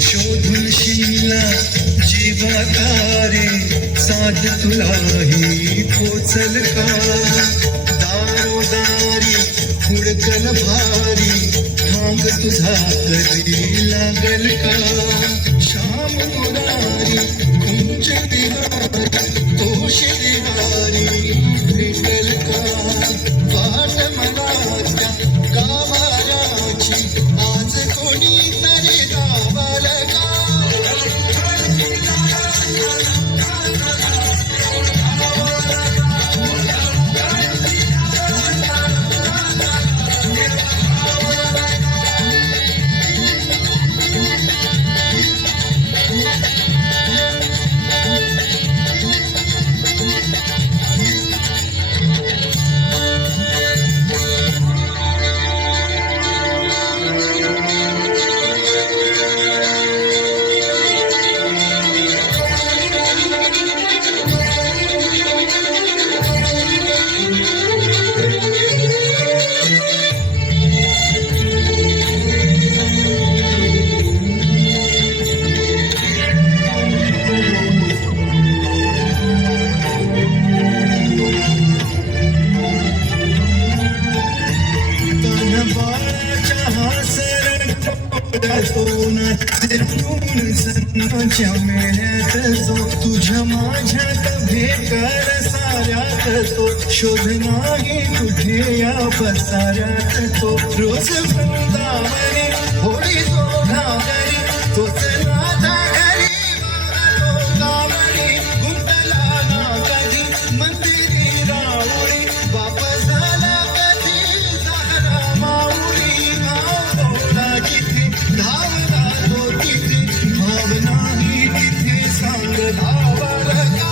शोधून शिला जीवा तारे साध तुलाही पोचल का दारोदारी हुडकल भारी ठांग तुझा कधी लागल का श्याम मुरारी कुंज बिहारी तोष बिहारी भेटल का वाट मनाच्या गावाची आज कोणी तरी गावाल का सन्नाच्या मेळ्यात जो तुझ्या माझ्यात भेकर साऱ्यात तो शोध नाही कुठे या पसाऱ्यात तो रोज वृंदावनी होळी तो घागरी तोच राधा घरी वाहतो कावडी गुंतला ना कधी मंदिरी रावळी वापस आला कधी झाला माऊली भावला किती धावला तो किती भावना ही तिथे सांग धावल का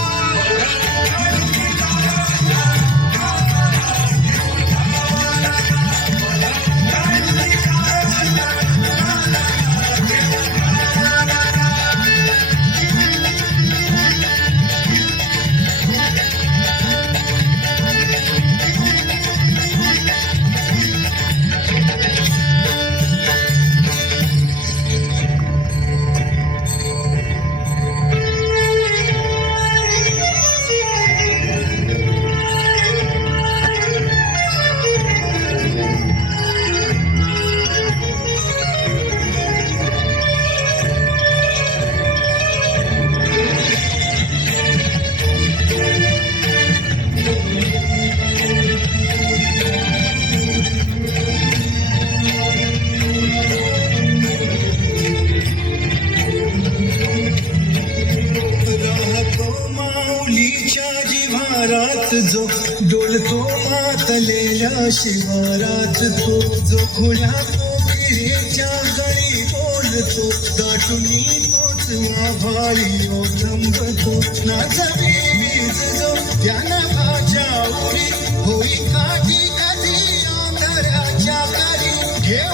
जो डोलतो मातलेल्या शिवारात तो जो खुल्या पोखरीच्या गळी बोलतो दाटुनी तोच आभाळी ओथंबतो नाचवी वीज जो त्याला भाच्या उडी होई काठी कधी आंधळ्याच्या करी घेऊ